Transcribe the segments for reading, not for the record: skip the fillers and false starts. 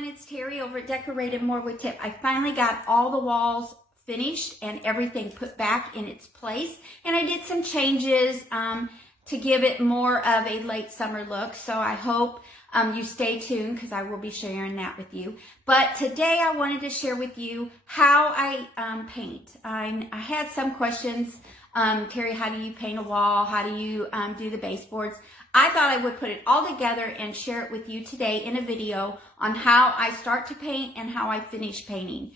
everyone, it's Terry over at Decorated More with Tip. I finally got all the walls finished and everything put back in its place, and I did some changes to give it more of a late summer look. So I hope you stay tuned because I will be sharing that with you. But today I wanted to share with you how I paint. I had some questions. Terry, how do you paint a wall? How do you do the baseboards? I thought I would put it all together and share it with you today in a video on how I start to paint and how I finish painting.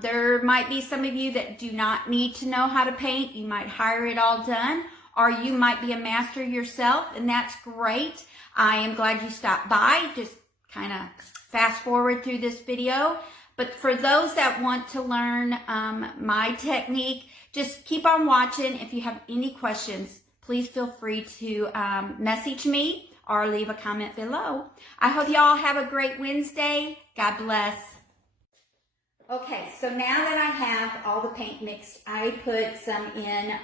There might be some of you that do not need to know how to paint. You might hire it all done, or you might be a master yourself, and that's great. I am glad you stopped by. Just kind of fast forward through this video. But for those that want to learn my technique, just keep on watching. If you have any questions, please feel free to message me or leave a comment below. I hope you all have a great Wednesday. God bless. Okay, so now that I have all the paint mixed, I put some in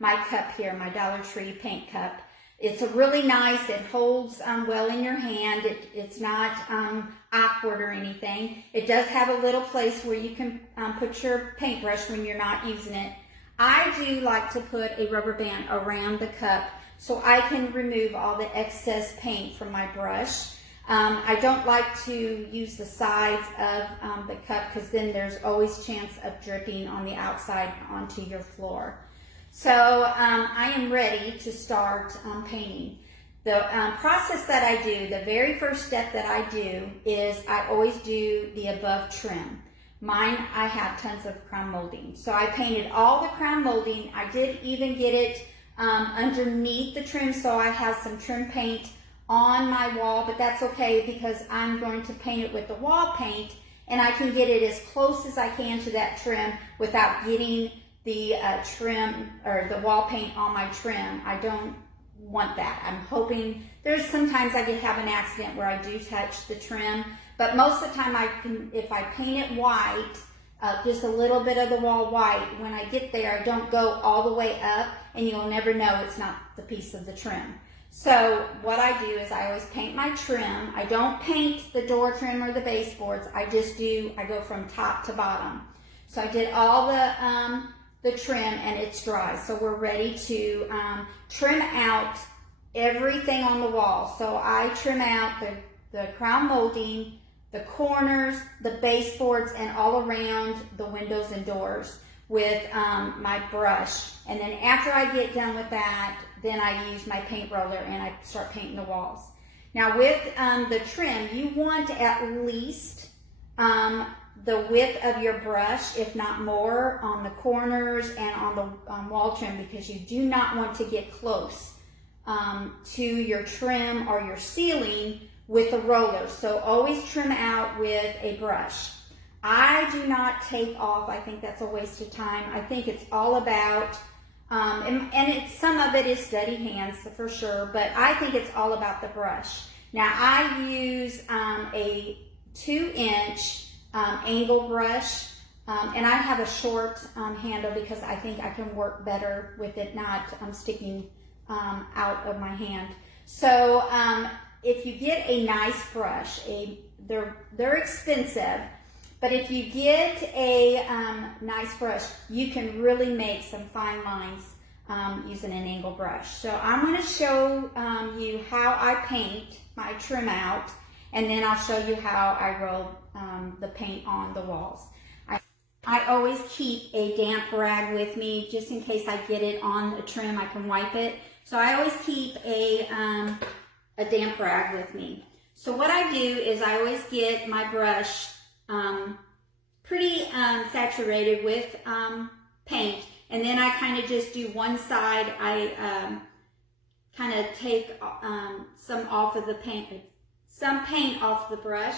my cup here, my Dollar Tree paint cup. It's a really nice, it holds well in your hand. It's not awkward or anything. It does have a little place where you can put your paintbrush when you're not using it. I do like to put a rubber band around the cup so I can remove all the excess paint from my brush. I don't like to use the sides of the cup because then there's always chance of dripping on the outside onto your floor. So I am ready to start painting. The process that I do, the very first step that I do is I always do the above trim. Mine, I have tons of crown molding. So I painted all the crown molding. I did even get it underneath the trim, so I have some trim paint on my wall, but that's okay because I'm going to paint it with the wall paint, and I can get it as close as I can to that trim without getting the trim or the wall paint on my trim. I don't want that. I'm hoping, there's sometimes I have an accident where I do touch the trim, but most of the time I can, if I paint it white, just a little bit of the wall white, when I get there I don't go all the way up and you'll never know it's not the piece of the trim. So what I do is I always paint my trim. I don't paint the door trim or the baseboards. I go from top to bottom. So I did all the trim and it's dry. So we're ready to trim out everything on the wall. So I trim out the crown molding, the corners, the baseboards, and all around the windows and doors with my brush. And then after I get done with that, then I use my paint roller and I start painting the walls. Now with the trim, you want at least the width of your brush, if not more, on the corners and on the wall trim, because you do not want to get close to your trim or your ceiling with the roller. So always trim out with a brush. I do not take off. I think that's a waste of time. I think it's all about, some of it is steady hands for sure, but I think it's all about the brush. Now I use a 2-inch angle brush, and I have a short handle because I think I can work better with it not sticking out of my hand. So if you get a nice brush, they're expensive, but if you get a nice brush, you can really make some fine lines using an angle brush. So I'm going to show you how I paint my trim out, and then I'll show you how I roll the paint on the walls. I always keep a damp rag with me just in case I get it on the trim. I can wipe it. So I always keep a damp rag with me. So what I do is I always get my brush pretty saturated with paint, and then I kind of just do one side. I kind of take some paint off the brush,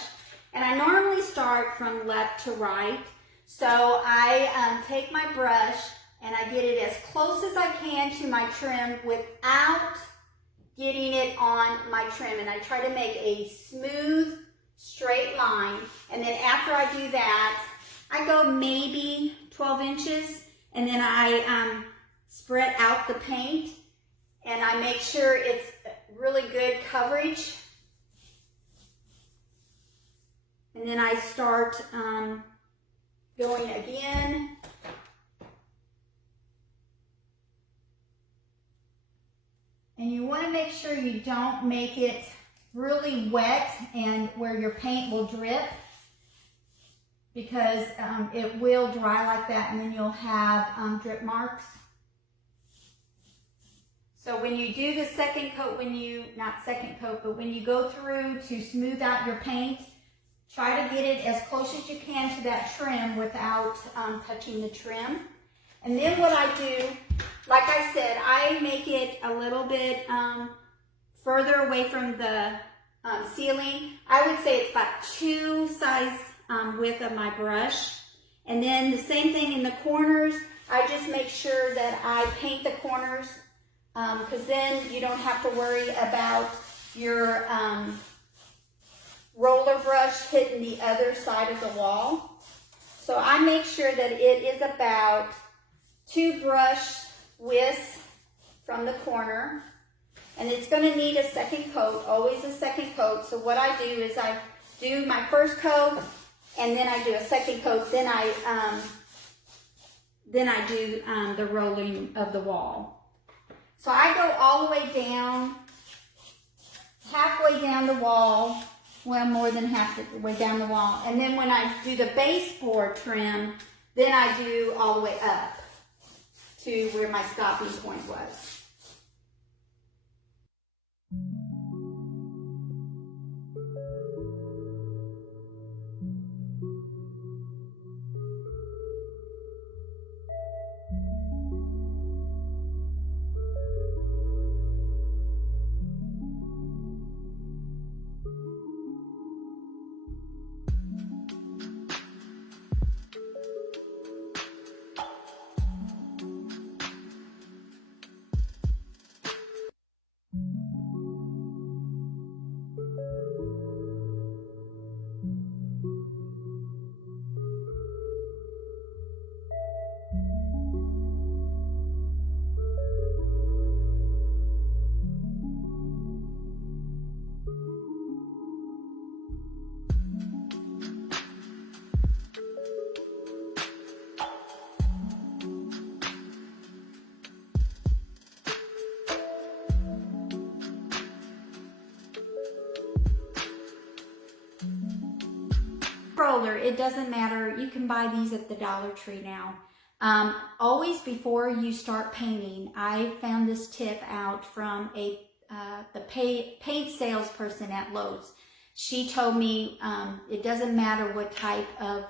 and I normally start from left to right. So I take my brush and I get it as close as I can to my trim without getting it on my trim, and I try to make a smooth straight line. And then after I do that, I go maybe 12 inches, and then I spread out the paint, and I make sure it's really good coverage. And then I start going again. And you want to make sure you don't make it really wet and where your paint will drip, because it will dry like that and then you'll have drip marks. So when you do the second coat, when you go through to smooth out your paint, try to get it as close as you can to that trim without touching the trim. And then what I do, like I said, I make it a little bit further away from the ceiling. I would say it's about 2 size width of my brush. And then the same thing in the corners. I just make sure that I paint the corners, because then you don't have to worry about your roller brush hitting the other side of the wall. So I make sure that it is about 2 brush widths from the corner. And it's going to need a second coat, always a second coat. So what I do is I do my first coat, and then I do a second coat. Then I do the rolling of the wall. So I go all the way down, halfway down the wall, well, more than halfway down the wall. And then when I do the baseboard trim, then I do all the way up to where my stopping point was. Roller, it doesn't matter. You can buy these at the Dollar Tree now. Always before you start painting, I found this tip out from the paint salesperson at Lowe's. She told me it doesn't matter what type of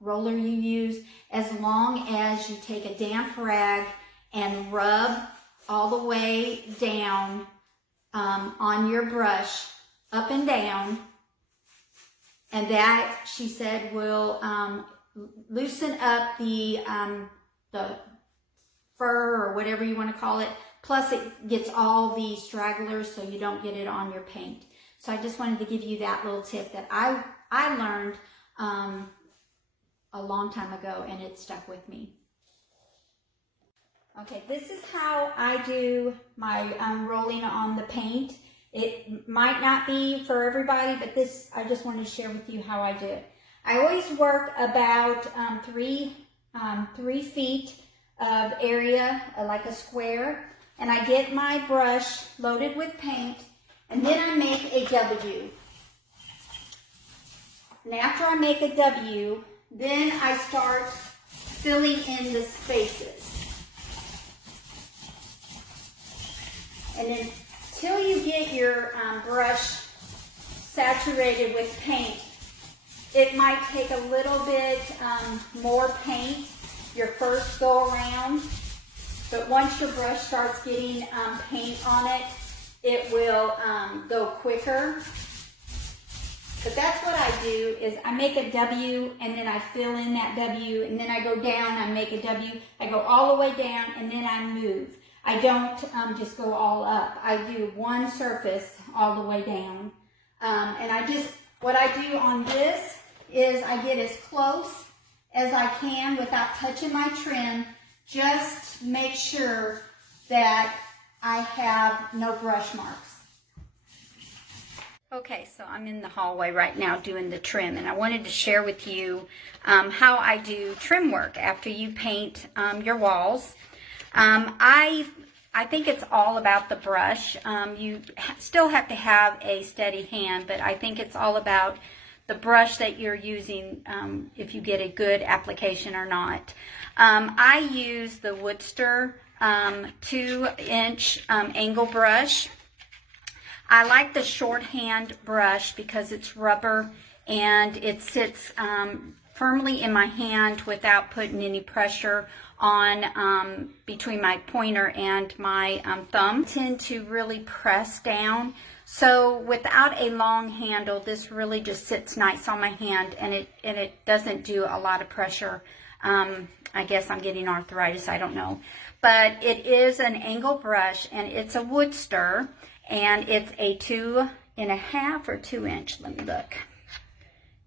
roller you use, as long as you take a damp rag and rub all the way down on your brush, up and down. And that, she said, will loosen up the fur or whatever you want to call it. Plus, it gets all the stragglers so you don't get it on your paint. So I just wanted to give you that little tip that I learned a long time ago, and it stuck with me. Okay, this is how I do my rolling on the paint. It might not be for everybody, but this, I just wanted to share with you how I do it. I always work about 3 feet of area, like a square, and I get my brush loaded with paint, and then I make a W. And after I make a W, then I start filling in the spaces. And then until you get your brush saturated with paint, it might take a little bit more paint your first go around, but once your brush starts getting paint on it, it will go quicker. But that's what I do, is I make a W and then I fill in that W, and then I go down, I make a W, I go all the way down, and then I move. I don't just go all up. I do one surface all the way down. And what I do on this is I get as close as I can without touching my trim, just make sure that I have no brush marks. Okay, so I'm in the hallway right now doing the trim, and I wanted to share with you how I do trim work after you paint your walls. I think it's all about the brush. You still have to have a steady hand, but I think it's all about the brush that you're using, if you get a good application or not. I use the Woodster 2-inch angle brush. I like the shorthand brush because it's rubber and it sits firmly in my hand without putting any pressure on between my pointer and my thumb. I tend to really press down. So without a long handle, this really just sits nice on my hand, and it doesn't do a lot of pressure. I guess I'm getting arthritis, I don't know. But it is an angle brush, and it's a Woodster, and it's a 2.5 or 2-inch. Let me look.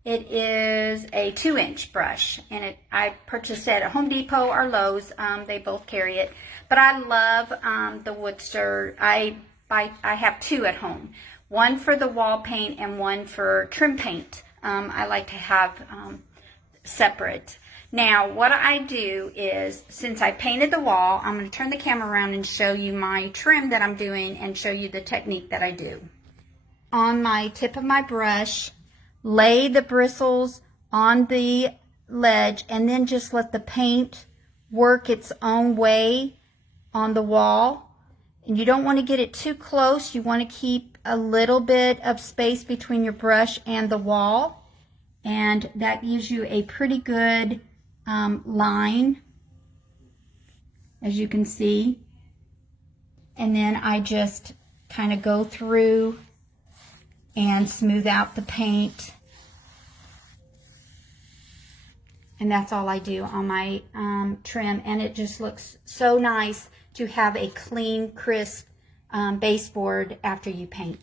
It is a 2-inch brush, and I purchased it at Home Depot or Lowe's. They both carry it, but I love the Woodster. I have two at home, one for the wall paint and one for trim paint. I like to have separate. Now, what I do is, since I painted the wall, I'm going to turn the camera around and show you my trim that I'm doing and show you the technique that I do. On my tip of my brush, lay the bristles on the ledge and then just let the paint work its own way on the wall. And you don't want to get it too close. You want to keep a little bit of space between your brush and the wall. And that gives you a pretty good line, as you can see. And then I just kind of go through and smooth out the paint. And that's all I do on my trim. And it just looks so nice to have a clean, crisp baseboard after you paint.